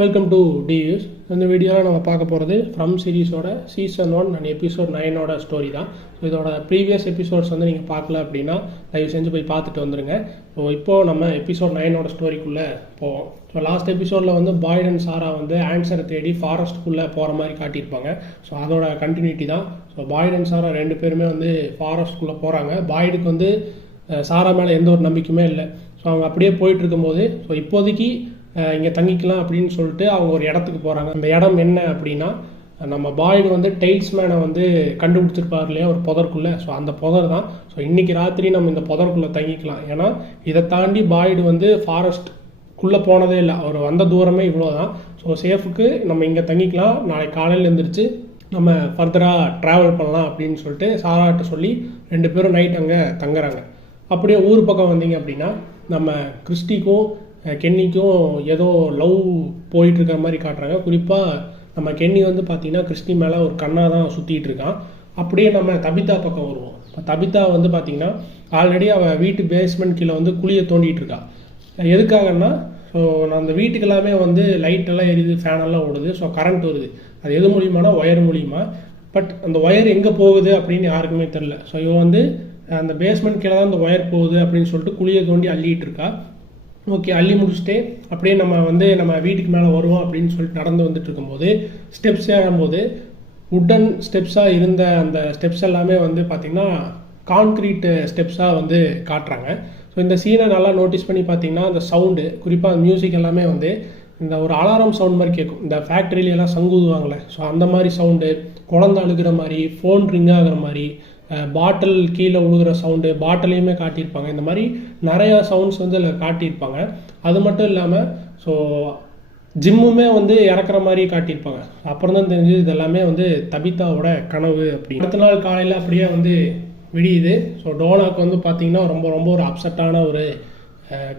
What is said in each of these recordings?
Welcome to TV views. இந்த வீடியோவில் நம்ம பார்க்க போகிறது ஃப்ரம் சீரீஸோட சீசன் 1 அண்ட் எபிசோட் 9ஓட ஸ்டோரி தான். ஸோ இதோட ப்ரீவியஸ் எபிசோட்ஸ் வந்து நீங்கள் பார்க்கல அப்படின்னா தயவு செஞ்சு போய் பார்த்துட்டு வந்துடுங்க. ஸோ இப்போது நம்ம எபிசோட் 9ஓட ஸ்டோரிக்குள்ளே போவோம். ஸோ லாஸ்ட் எபிசோடில் வந்து பாய்ட் அண்ட் சாரா வந்து ஆன்சரை தேடி ஃபாரஸ்ட்டுக்குள்ளே போகிற மாதிரி காட்டியிருப்பாங்க. ஸோ அதோட கண்டினியூட்டி தான். ஸோ பாய்ட் அண்ட் சாரா ரெண்டு பேருமே வந்து ஃபாரஸ்ட்டுக்குள்ளே போகிறாங்க. பாய்டுக்கு வந்து சாரா மேலே எந்த ஒரு நம்பிக்கையுமே இல்லை. ஸோ அவங்க அப்படியே போயிட்டு இருக்கும்போது ஸோ இப்போதைக்கு இங்கே தங்கிக்கலாம் அப்படின்னு சொல்லிட்டு அவங்க ஒரு இடத்துக்கு போகிறாங்க. அந்த இடம் என்ன அப்படின்னா, நம்ம பாய்டு வந்து டெய்ல்ஸ் மேனை வந்து கண்டுபிடிச்சிருப்பார் இல்லையா ஒரு புதற்குள்ளே. ஸோ அந்த புதர் தான். ஸோ இன்றைக்கி ராத்திரி நம்ம இந்த புதற்குள்ளே தங்கிக்கலாம். ஏன்னா இதை தாண்டி பாய்டு வந்து ஃபாரஸ்ட்குள்ளே போனதே இல்லை. அவர் வந்த தூரமே இவ்வளோ தான். ஸோ சேஃபுக்கு நம்ம இங்கே தங்கிக்கலாம், நாளைக்கு காலையில் எழுந்திரிச்சு நம்ம ஃபர்தராக ட்ராவல் பண்ணலாம் அப்படின்னு சொல்லிட்டு சாராட்ட சொல்லி ரெண்டு பேரும் நைட் அங்கே தங்குறாங்க. அப்படியே ஊர் பக்கம் வந்தீங்க அப்படின்னா நம்ம கிறிஸ்டிக்கும் கென்னிக்கும் ஏதோ லவ் போயிட்டுருக்கிற மாதிரி காட்டுறாங்க. குறிப்பாக நம்ம கென்னி வந்து பார்த்திங்கன்னா கிறிஸ்டி மேலே ஒரு கண்ணாக தான் சுற்றிட்டு இருக்கான். அப்படியே நம்ம தபிதா பக்கம் வருவோம். இப்போ தபிதா வந்து பார்த்திங்கன்னா ஆல்ரெடி அவள் வீட்டு பேஸ்மெண்ட் கீழே வந்து குழியை தோண்டிகிட்டு இருக்கா. எதுக்காகன்னா, ஸோ அந்த வீட்டுக்கு எல்லாமே வந்து லைட்டெல்லாம் எரியுது, ஃபேனெல்லாம் ஓடுது. ஸோ கரண்ட் வருது. அது எது மூலியமானா ஒயர் மூலியமாக. பட் அந்த ஒயர் எங்கே போகுது அப்படின்னு யாருக்குமே தெரில. ஸோ இவன் வந்து அந்த பேஸ்மெண்ட் கீழே தான் அந்த ஒயர் போகுது அப்படின்னு சொல்லிட்டு குழியை தோண்டி அள்ளிட்டு இருக்கா. ஓகே, அள்ளி முடிச்சுட்டு அப்படியே நம்ம வீட்டுக்கு மேலே வருவோம் அப்படின்னு சொல்லிட்டு நடந்து வந்துட்டு இருக்கும்போது ஸ்டெப்ஸ் ஏறும்போது உட்டன் ஸ்டெப்ஸாக இருந்த அந்த ஸ்டெப்ஸ் எல்லாமே வந்து பார்த்திங்கன்னா கான்க்ரீட் ஸ்டெப்ஸாக வந்து காட்டுறாங்க. ஸோ இந்த சீனை நல்லா நோட்டீஸ் பண்ணி பார்த்தீங்கன்னா அந்த சவுண்டு, குறிப்பாக அந்த மியூசிக் எல்லாமே வந்து இந்த ஒரு அலாரம் சவுண்ட் மாதிரி கேட்கும். இந்த ஃபேக்ட்ரியிலலாம் சங்குதுவாங்களே, ஸோ அந்த மாதிரி சவுண்டு, குழந்தை அழுகிற மாதிரி, ஃபோன் ரிங் ஆகிற மாதிரி, பாட்டில் கீழே விழுகிற சவுண்டு, பாட்டிலையுமே காட்டியிருப்பாங்க. இந்த மாதிரி நிறையா சவுண்ட்ஸ் வந்து அதில் காட்டியிருப்பாங்க. அது மட்டும் இல்லாமல் ஸோ ஜிம்முமே வந்து இறக்குற மாதிரி காட்டியிருப்பாங்க. அப்புறம் தான் தெரிஞ்சு இது எல்லாமே வந்து தபிதாவோட கனவு. அப்படி அடுத்த நாள் காலையில் அப்படியே வந்து விடியுது. ஸோ டோனாக்கு வந்து பார்த்திங்கன்னா ரொம்ப ரொம்ப ஒரு அப்செட்டான ஒரு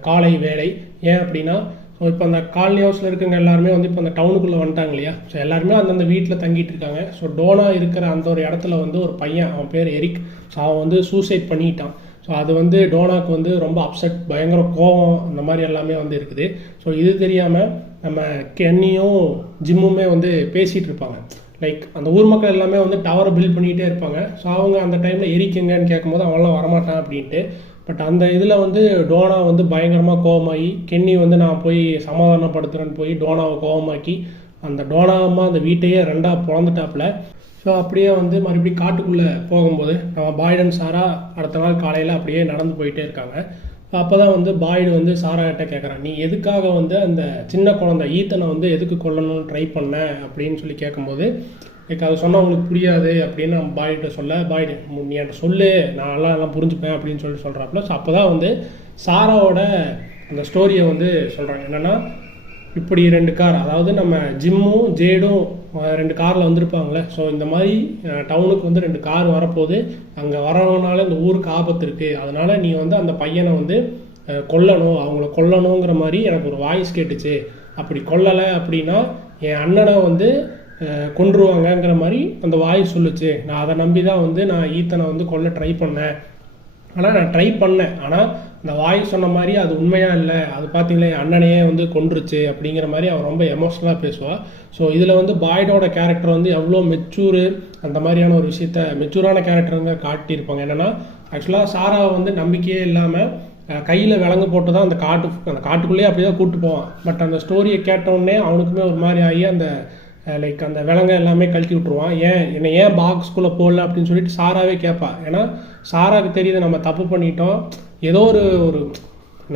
காலை வேலை. ஏன் அப்படின்னா, ஸோ இப்போ அந்த காலனி ஹவுஸில் இருக்கவங்க எல்லாருமே வந்து இப்போ அந்த டவுனுக்குள்ளே வந்துட்டாங்க இல்லையா. ஸோ எல்லாருமே அந்தந்த வீட்டில் தங்கிட்டு இருக்காங்க. ஸோ டோனா இருக்கிற அந்த ஒரு இடத்துல வந்து ஒரு பையன், அவன் பேர் எரிக். ஸோ அவன் வந்து சூசைட் பண்ணிட்டான். ஸோ அது வந்து டோனாக்கு வந்து ரொம்ப அப்செட், பயங்கர கோபம், அந்த மாதிரி எல்லாமே வந்து இருக்குது. ஸோ இது தெரியாமல் நம்ம கென்னியும் ஜிம்முமே வந்து பேசிகிட்டு இருப்பாங்க. லைக் அந்த ஊர் மக்கள் எல்லாமே வந்து டவரை பில்ட் பண்ணிகிட்டே இருப்பாங்க. ஸோ அவங்க அந்த டைமில் எரிக்குங்கன்னு கேட்கும்போது அவன்லாம் வரமாட்டான் அப்படின்ட்டு. பட் அந்த இதில் வந்து டோனா வந்து பயங்கரமாக கோபமாகி கென்னி வந்து நான் போய் சமாதானப்படுத்துகிறேன்னு போய் டோனாவை கோபமாக்கி அந்த டோனாவமாக அந்த வீட்டையே ரெண்டாக பிறந்துட்டாப்புல. ஸோ அப்படியே வந்து மறுபடியும் காட்டுக்குள்ளே போகும்போது நம்ம பாய்டு அண்ட் சாரா அடுத்த நாள் காலையில் அப்படியே நடந்து போயிட்டே இருக்காங்க. அப்போ தான் வந்து பாய்டு வந்து சாரா கிட்ட கேட்குறான், நீ எதுக்காக வந்து அந்த சின்ன குழந்தை ஈத்தனை வந்து எதுக்கு கொல்லணும்னு ட்ரை பண்ண அப்படின்னு சொல்லி கேட்கும்போது, லைக் அதை சொன்னால் அவங்களுக்கு புரியாது அப்படின்னு நம்ம பாய்கிட்ட சொல்ல, பாய்டு நீ என்கிட்ட சொல்லு, நான் எல்லாம் புரிஞ்சுப்பேன் அப்படின்னு சொல்லி சொல்கிறாப்புல. ஸோ அப்போ தான் வந்து சாராவோட அந்த ஸ்டோரியை வந்து சொல்கிறாங்க. என்னென்னா, இப்படி ரெண்டு கார், அதாவது நம்ம ஜிம்மும் ஜேடும் ரெண்டு காரில் வந்திருப்பாங்களே. ஸோ இந்த மாதிரி டவுனுக்கு வந்து ரெண்டு கார் வரப்போகுது, அங்கே வரவனால இந்த ஊருக்கு ஆபத்து இருக்குது, அதனால் நீ வந்து அந்த பையனை வந்து கொல்லணும், அவங்கள கொல்லணுங்கிற மாதிரி எனக்கு ஒரு வாய்ஸ் கேட்டுச்சு. அப்படி கொல்லலை அப்படின்னா என் அண்ணனை வந்து கொன்றுவாங்கங்கிற மாதிரி அந்த வாய்ஸ் சொல்லுச்சு. நான் அதை நம்பி தான் வந்து நான் ஈத்தனை வந்து கொல்ல ட்ரை பண்ணேன். ஆனால் நான் ட்ரை பண்ணேன், ஆனால் அந்த வாய்ஸ் சொன்ன மாதிரி அது உண்மையாக இல்லை, அது பார்த்தீங்களா என் அண்ணனையே வந்து கொன்றுச்சு அப்படிங்கிற மாதிரி அவன் ரொம்ப எமோஷ்னலாக பேசுவாள். ஸோ இதில் வந்து பாய்டோட கேரக்டர் வந்து எவ்வளோ மெச்சூரு, அந்த மாதிரியான ஒரு விஷயத்த மெச்சூரான கேரக்டருங்க காட்டியிருப்பாங்க. என்னென்னா, ஆக்சுவலாக சாரா வந்து நம்பிக்கையே இல்லாமல் கையில் விலங்கு போட்டு தான் அந்த காட்டுக்குள்ளேயே அப்படியே தான் கூப்பிட்டு போவான். பட் அந்த ஸ்டோரியை கேட்டவுடனே அவனுக்குமே ஒரு மாதிரி ஆகி அந்த லைக் அந்த விலங்கை எல்லாமே கழட்டி விட்ருவான். என்னை ஏன் பாக்ஸ்குள்ளே போடல அப்படின்னு சொல்லிட்டு சாராவே கேட்பா. ஏன்னா சாராவுக்கு தெரியுது நம்ம தப்பு பண்ணிட்டோம், ஏதோ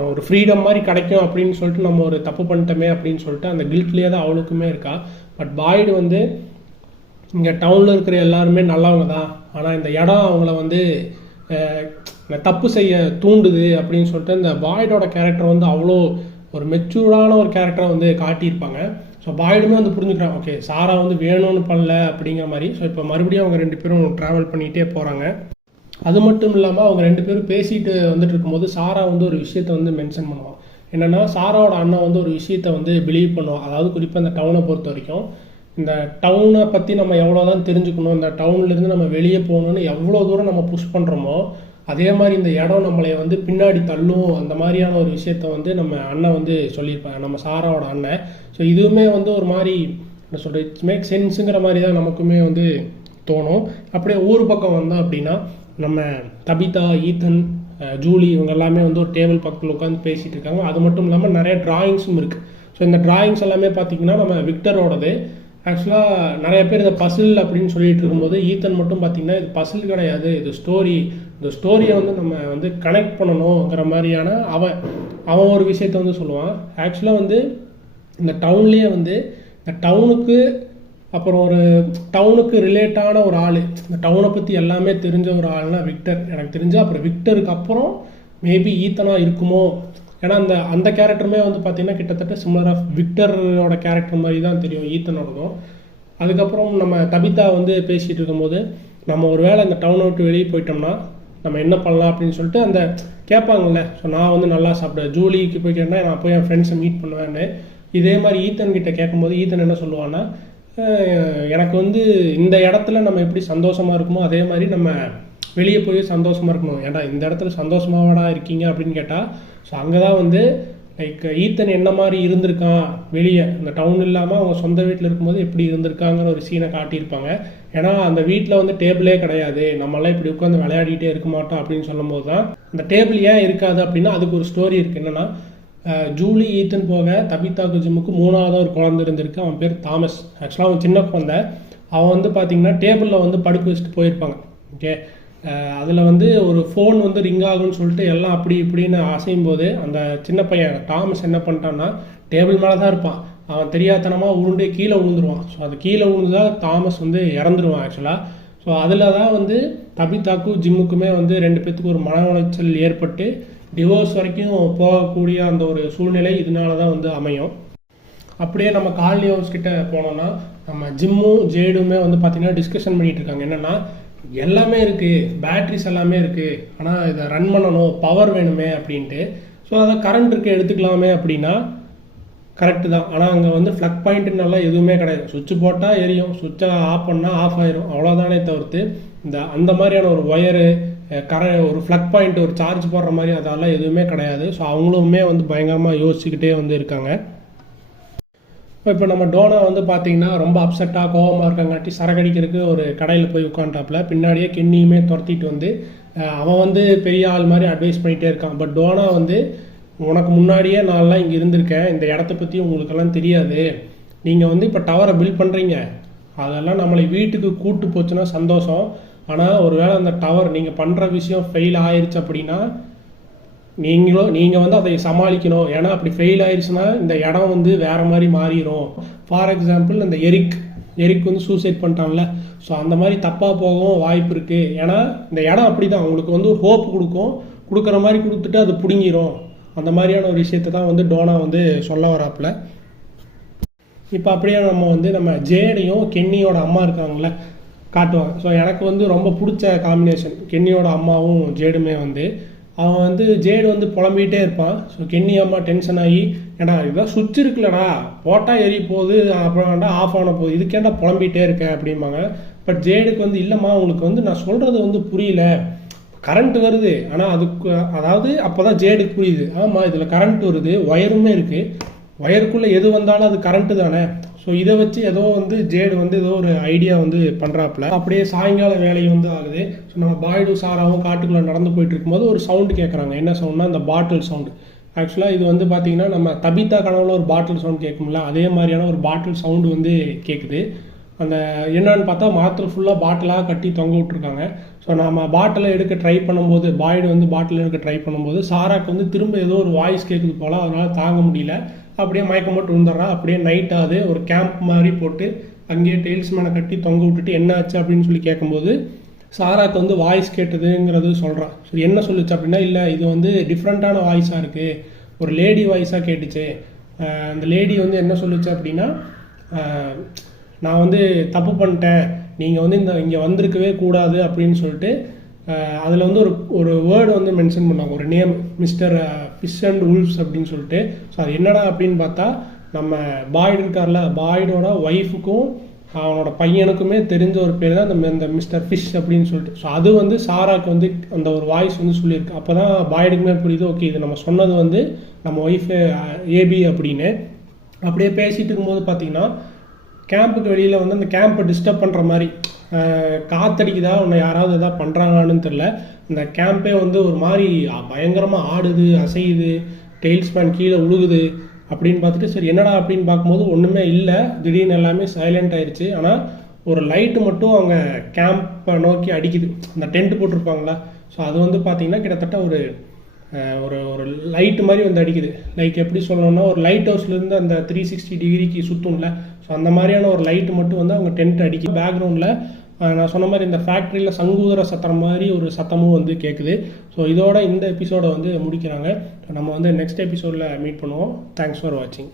ஒரு ஃப்ரீடம் மாதிரி கிடைக்கும் அப்படின்னு சொல்லிட்டு நம்ம ஒரு தப்பு பண்ணிட்டோமே அப்படின்னு சொல்லிட்டு அந்த கில்ட்லேயே தான் அவளுக்குமே இருக்கா. பட் பாய்டு வந்து இங்கே டவுனில் இருக்கிற எல்லாருமே நல்லவங்க தான், ஆனால் இந்த இடம் அவங்கள வந்து தப்பு செய்ய தூண்டுது அப்படின்னு சொல்லிட்டு இந்த பாய்டோட கேரக்டர் வந்து அவ்வளோ ஒரு மெச்சூர்டான ஒரு கேரக்டரை வந்து காட்டியிருப்பாங்க. ஸோ பாய்டுமே வந்து புரிஞ்சுக்கிறான், ஓகே சாரா வந்து வேணும்னு பண்ணல அப்படிங்கிற மாதிரி. ஸோ இப்போ மறுபடியும் அவங்க ரெண்டு பேரும் ட்ராவல் பண்ணிகிட்டே போகிறாங்க. அது மட்டும் இல்லாமல் அவங்க ரெண்டு பேரும் பேசிட்டு வந்துட்டு இருக்கும்போது சாரா வந்து ஒரு விஷயத்தை வந்து மென்ஷன் பண்ணுவான். என்னென்னா, சாராவோட அண்ணன் வந்து ஒரு விஷயத்தை வந்து பிலீவ் பண்ணுவான். அதாவது குறிப்பாக இந்த டவுனை பொறுத்த வரைக்கும் இந்த டவுனை பற்றி நம்ம எவ்வளோ தான் தெரிஞ்சுக்கணும், இந்த டவுன்லேருந்து நம்ம வெளியே போகணுன்னு எவ்வளோ தூரம் நம்ம புஷ் பண்ணுறோமோ அதே மாதிரி இந்த இடம் நம்மளை வந்து பின்னாடி தள்ளும், அந்த மாதிரியான ஒரு விஷயத்த வந்து நம்ம அண்ணன் வந்து சொல்லியிருப்பாங்க, நம்ம சாராவோட அண்ணன். ஸோ இதுவுமே வந்து ஒரு மாதிரி என்ன சொல்கிறது, இட்ஸ் மேக் சென்ஸுங்கிற மாதிரி தான் நமக்குமே வந்து தோணும். அப்படியே ஊர் பக்கம் வந்தோம் அப்படின்னா நம்ம தபிதா, ஈத்தன், ஜூலி இவங்க எல்லாமே வந்து ஒரு டேபிள் பக்கத்தில் உட்காந்து பேசிகிட்டு இருக்காங்க. அது மட்டும் இல்லாமல் நிறைய டிராயிங்ஸும் இருக்குது. ஸோ இந்த டிராயிங்ஸ் எல்லாமே பார்த்திங்கன்னா நம்ம விக்டரோடது. ஆக்சுவலாக நிறைய பேர் இதை பசில் அப்படின்னு சொல்லிட்டு இருக்கும்போது ஈத்தன் மட்டும் பார்த்திங்கன்னா இது பசில் கிடையாது, இது ஸ்டோரி. இந்த ஸ்டோரியை வந்து நம்ம வந்து கனெக்ட் பண்ணணுங்கிற மாதிரியான அவன் ஒரு விஷயத்த வந்து சொல்லுவான். ஆக்சுவலாக வந்து இந்த டவுன்லேயே வந்து இந்த டவுனுக்கு அப்புறம் ஒரு டவுனுக்கு ரிலேட்டான ஒரு ஆள், இந்த டவுனை பற்றி எல்லாமே தெரிஞ்ச ஒரு ஆள்னா விக்டர் எனக்கு தெரிஞ்சு. அப்புறம் விக்டருக்கு அப்புறம் மேபி ஈத்தனாக இருக்குமோ, ஏன்னா அந்த கேரக்டருமே வந்து பார்த்திங்கன்னா கிட்டத்தட்ட சிமிலர் ஆஃப் விக்டரோட கேரக்டர் மாதிரி தான் தெரியும் ஈத்தனோடதும். அதுக்கப்புறம் நம்ம தபிதா வந்து பேசிகிட்டு இருக்கும்போது நம்ம ஒரு வேளை இந்த டவுனை விட்டு வெளியே போயிட்டோம்னா நம்ம என்ன பண்ணலாம் அப்படின்னு சொல்லிட்டு அந்த கேட்பாங்கல்ல. ஸோ நான் வந்து நல்லா சாப்பிடுவேன், ஜூலிக்கு போய் கேட்டால் நான் போய் என் ஃப்ரெண்ட்ஸை மீட் பண்ணுவேன்னு. இதே மாதிரி ஈத்தன் கிட்ட கேட்கும்போது ஈத்தன் என்ன சொல்லுவான்னா, எனக்கு வந்து இந்த இடத்துல நம்ம எப்படி சந்தோஷமாக இருக்குமோ அதே மாதிரி நம்ம வெளியே போய் சந்தோஷமாக இருக்கணும். ஏன்டா இந்த இடத்துல சந்தோஷமாகடா இருக்கீங்க அப்படின்னு கேட்டால், ஸோ அங்கே தான் வந்து லைக் ஈத்தன் என்ன மாதிரி இருந்திருக்கான் வெளியே, அந்த டவுன் இல்லாமல் அவங்க சொந்த வீட்டில் இருக்கும்போது எப்படி இருந்திருக்காங்கிற ஒரு சீனை காட்டியிருப்பாங்க. ஏன்னா அந்த வீட்டில் வந்து டேபிளே கிடையாது, நம்மளாம் இப்படி உட்காந்து விளையாடிட்டே இருக்க மாட்டோம் அப்படின்னு சொல்லும் போது தான் அந்த டேபிள் ஏன் இருக்காது அப்படின்னா அதுக்கு ஒரு ஸ்டோரி இருக்குது. என்னென்னா ஜூலி, ஈத்தன் போக தபிதாக்கு ஜிம்முக்கு 3வது ஒரு குழந்தை இருந்திருக்கு. அவன் பேர் தாமஸ். ஆக்சுவலாக அவன் சின்ன குழந்தை. அவன் வந்து பார்த்திங்கன்னா டேபிளில் வந்து படுக்க வச்சுட்டு போயிருப்பாங்க. ஓகே, அதில் வந்து ஒரு ஃபோன் வந்து ரிங் ஆகுன்னு சொல்லிட்டு எல்லாம் அப்படி இப்படின்னு அசையும் போது அந்த சின்ன பையன் தாமஸ் என்ன பண்ணிட்டான்னா டேபிள் மேலே தான் இருப்பான், அவன் தெரியாதனமாக உருண்டே கீழே விழுந்துருவான். ஸோ அது கீழே விழுந்துதான் தாமஸ் வந்து இறந்துருவான் ஆக்சுவலாக. ஸோ அதில் தான் வந்து தபிதாக்கும் ஜிம்முக்குமே வந்து 2 பேத்துக்கு ஒரு மன உளைச்சல் ஏற்பட்டு டிவோர்ஸ் வரைக்கும் போகக்கூடிய அந்த ஒரு சூழ்நிலை இதனால தான் வந்து அமையும். அப்படியே நம்ம காலனி ஹவுஸ் கிட்ட போனோம்னா நம்ம ஜிம்மும் ஜேடுமே வந்து பார்த்திங்கன்னா டிஸ்கஷன் பண்ணிகிட்டு இருக்காங்க. என்னென்னா எல்லாமே இருக்குது, பேட்ரிஸ் எல்லாமே இருக்குது, ஆனால் இதை ரன் பண்ணணும், பவர் வேணுமே அப்படின்ட்டு. ஸோ அதை கரண்ட் இருக்க எடுத்துக்கலாமே அப்படின்னா கரெக்டு தான். ஆனால் அங்கே வந்து ஃப்ளக் பாயிண்ட்டுனால எதுவுமே கிடையாது. சுவிட்சு போட்டால் எரியும், சுவிட்சை ஆஃப் பண்ணால் ஆஃப் ஆயிரும், அவ்வளோதானே தவிர்த்து அந்த மாதிரியான ஒரு ஒயரு ஒரு ஃப்ளக் பாயிண்ட் ஒரு சார்ஜ் போடுற மாதிரி அதெல்லாம் எதுவுமே கிடையாது. ஸோ அவங்களுமே வந்து பயங்கரமாக யோசிச்சுக்கிட்டே வந்து இருக்காங்க. இப்போ நம்ம டோனா வந்து பார்த்திங்கன்னா ரொம்ப அப்செட்டாக கோவமாக இருக்கங்காட்டி சரக்கடிக்கிறதுக்கு ஒரு கடையில் போய் உட்காந்துட்டாப்புல. பின்னாடியே கென்னியுமே துரத்திட்டு வந்து அவன் வந்து பெரிய ஆள் மாதிரி அட்வைஸ் பண்ணிகிட்டே இருக்கான். பட் டோனா வந்து உனக்கு முன்னாடியே நான்லாம் இங்கே இருந்திருக்கேன், இந்த இடத்த பற்றி உங்களுக்கெல்லாம் தெரியாது, நீங்கள் வந்து இப்போ டவரை பில்ட் பண்ணுறீங்க, அதெல்லாம் நம்மளை வீட்டுக்கு கூட்டு போச்சுன்னா சந்தோஷம். ஆனால் ஒரு வேளை அந்த டவர் நீங்கள் பண்ணுற விஷயம் ஃபெயில் ஆயிடுச்சு அப்படின்னா நீங்கள் வந்து அதை சமாளிக்கணும். ஏன்னா அப்படி ஃபெயில் ஆயிடுச்சுன்னா இந்த இடம் வந்து வேறு மாதிரி மாறிடும். ஃபார் எக்ஸாம்பிள் இந்த எரிக் வந்து சூசைட் பண்ணிட்டான்ல, ஸோ அந்த மாதிரி தப்பாக போகவும் வாய்ப்பு இருக்குது. ஏன்னா இந்த இடம் அப்படி தான் உங்களுக்கு வந்து ஹோப் கொடுக்குற மாதிரி கொடுத்துட்டு அது பிடுங்கிரும். அந்த மாதிரியான ஒரு விஷயத்தை தான் வந்து டோனா வந்து சொல்ல வராப்புல. இப்போ அப்படியே நம்ம ஜேடையும் கென்னியோட அம்மா இருக்காங்களே காட்டுவாங்க. ஸோ எனக்கு வந்து ரொம்ப பிடிச்ச காம்பினேஷன் கென்னியோட அம்மாவும் ஜேடுமே வந்து. அவன் வந்து ஜேடு வந்து புலம்பிகிட்டே இருப்பான். ஸோ கென்னி அம்மா டென்ஷன் ஆகி, ஏடா இதுதான் சுவிட்ச் இருக்குல்லடா, போட்டால் எரி போகுது, அப்புறம் வேண்டாம் ஆஃப் ஆன போகுது, இதுக்கேண்டா புலம்பிகிட்டே இருக்கேன் அப்படிம்பாங்க. பட் ஜேடுக்கு வந்து இல்லைம்மா உங்களுக்கு வந்து நான் சொல்கிறது வந்து புரியல, கரண்ட் வருது, ஆனால் அதுக்கு அதாவது அப்போ தான் ஜேடுக்கு புரியுது, ஆமாம் இதில் கரண்ட் வருது, ஒயருமே இருக்குது, ஒயருக்குள்ளே எது வந்தாலும் அது கரண்ட்டு தானே. ஸோ இதை வச்சு ஏதோ வந்து ஜேடு வந்து ஏதோ ஒரு ஐடியா வந்து பண்ணுறாப்புல. அப்படியே சாயங்கால வேலையும் வந்து ஆகுது. ஸோ நம்ம பாய்டும் சாராவும் காட்டுக்குள்ளே நடந்து போயிட்டு இருக்கும்போது ஒரு சவுண்டு கேட்குறாங்க. என்ன சவுண்ட்னா இந்த பாட்டில் சவுண்டு. ஆக்சுவலாக இது வந்து பார்த்திங்கன்னா நம்ம தபிதா கனவுல ஒரு பாட்டில் சவுண்ட் கேட்கும்ல, அதே மாதிரியான ஒரு பாட்டில் சவுண்டு வந்து கேட்குது. அந்த என்னன்னு பார்த்தா மரத்தில் ஃபுல்லாக பாட்டிலாக கட்டி தொங்க விட்ருக்காங்க. ஸோ நம்ம பாட்டிலை எடுக்க ட்ரை பண்ணும்போது, பாய்டு வந்து பாட்டில் எடுக்க ட்ரை பண்ணும்போது சாராக்கு வந்து திரும்ப ஏதோ ஒரு வாய்ஸ் கேட்குது போல், அதனால் தாங்க முடியல, அப்படியே மயக்கம் போட்டு விழுந்துடுறான். அப்படியே நைட் ஆகுது, ஒரு கேம்ப் மாதிரி போட்டு அங்கேயே டெயில்ஸ் மேலே கட்டி தொங்க விட்டுட்டு என்ன ஆச்சு அப்படின்னு சொல்லி கேட்கும்போது சாராக்கு வந்து வாய்ஸ் கேட்டதுங்கிறது சொல்கிறான். ஸோ என்ன சொல்லிச்சு அப்படின்னா, இல்லை இது வந்து டிஃப்ரெண்ட்டான வாய்ஸாக இருக்குது, ஒரு லேடி வாய்ஸாக கேட்டுச்சு. அந்த லேடி வந்து என்ன சொல்லிச்சு அப்படின்னா, நான் வந்து தப்பு பண்ணிட்டேன், நீங்கள் வந்து இங்கே வந்திருக்கவே கூடாது அப்படின்னு சொல்லிட்டு அதில் வந்து ஒரு வேர்டு வந்து மென்ஷன் பண்ணாங்க, ஒரு name, mister fish and Wolves அப்படின்னு சொல்லிட்டு. ஸோ அது என்னடா அப்படின்னு பார்த்தா நம்ம பாய்டு இருக்கார்ல, பாய்டோட ஒய்ஃபுக்கும் அவனோட பையனுக்குமே தெரிஞ்ச ஒரு பேர் தான் இந்த மிஸ்டர் ஃபிஷ் அப்படின்னு சொல்லிட்டு. ஸோ அது வந்து சாராக்கு வந்து அந்த ஒரு வாய்ஸ் வந்து சொல்லியிருக்கு. அப்போ தான் பாய்டுக்குமே புரியுது, ஓகே இது நம்ம சொன்னது வந்து நம்ம ஒய்ஃபு ஏபி அப்படின்னு. அப்படியே பேசிகிட்டு இருக்கும்போது பார்த்தீங்கன்னா கேம்புக்கு வெளியில் வந்து அந்த கேம்பை டிஸ்டர்ப் பண்ணுற மாதிரி காத்தடிக்குதா உன்னை யாராவது எதாவது பண்ணுறாங்கன்னு தெரில. இந்த கேம்பே வந்து ஒரு மாதிரி பயங்கரமாக ஆடுது, அசையுது, டெய்ல்ஸ்மேன் கீழே உழுகுது அப்படின்னு பார்த்துட்டு சரி என்னடா அப்படின்னு பார்க்கும்போது ஒன்றுமே இல்லை, திடீர்னு எல்லாமே சைலண்ட் ஆயிடுச்சு. ஆனால் ஒரு லைட்டு மட்டும் அவங்க கேம்பை நோக்கி அடிக்குது, அந்த டென்ட் போட்டிருப்பாங்களா. ஸோ அது வந்து பார்த்திங்கன்னா கிட்டத்தட்ட ஒரு ஒரு ஒரு லைட்டு மாதிரி வந்து அடிக்குது. லைக் எப்படி சொல்லணும்னா ஒரு லைட் ஹவுஸ்லேருந்து அந்த 360 டிகிரிக்கு சுற்றும்ல, ஸோ அந்த மாதிரியான ஒரு லைட்டு மட்டும் வந்து அவங்க டென்ட் அடிக்குது. பேக்ரவுண்டில் நான் சொன்ன மாதிரி இந்த ஃபேக்ட்ரியில் சங்கூதர சத்தம் மாதிரி ஒரு சத்தமும் வந்து கேட்குது. ஸோ இதோட இந்த எபிசோடை வந்து முடிக்கிறாங்க. நம்ம வந்து நெக்ஸ்ட் எபிசோடில் மீட் பண்ணுவோம். தேங்க்ஸ் ஃபார் வாட்சிங்.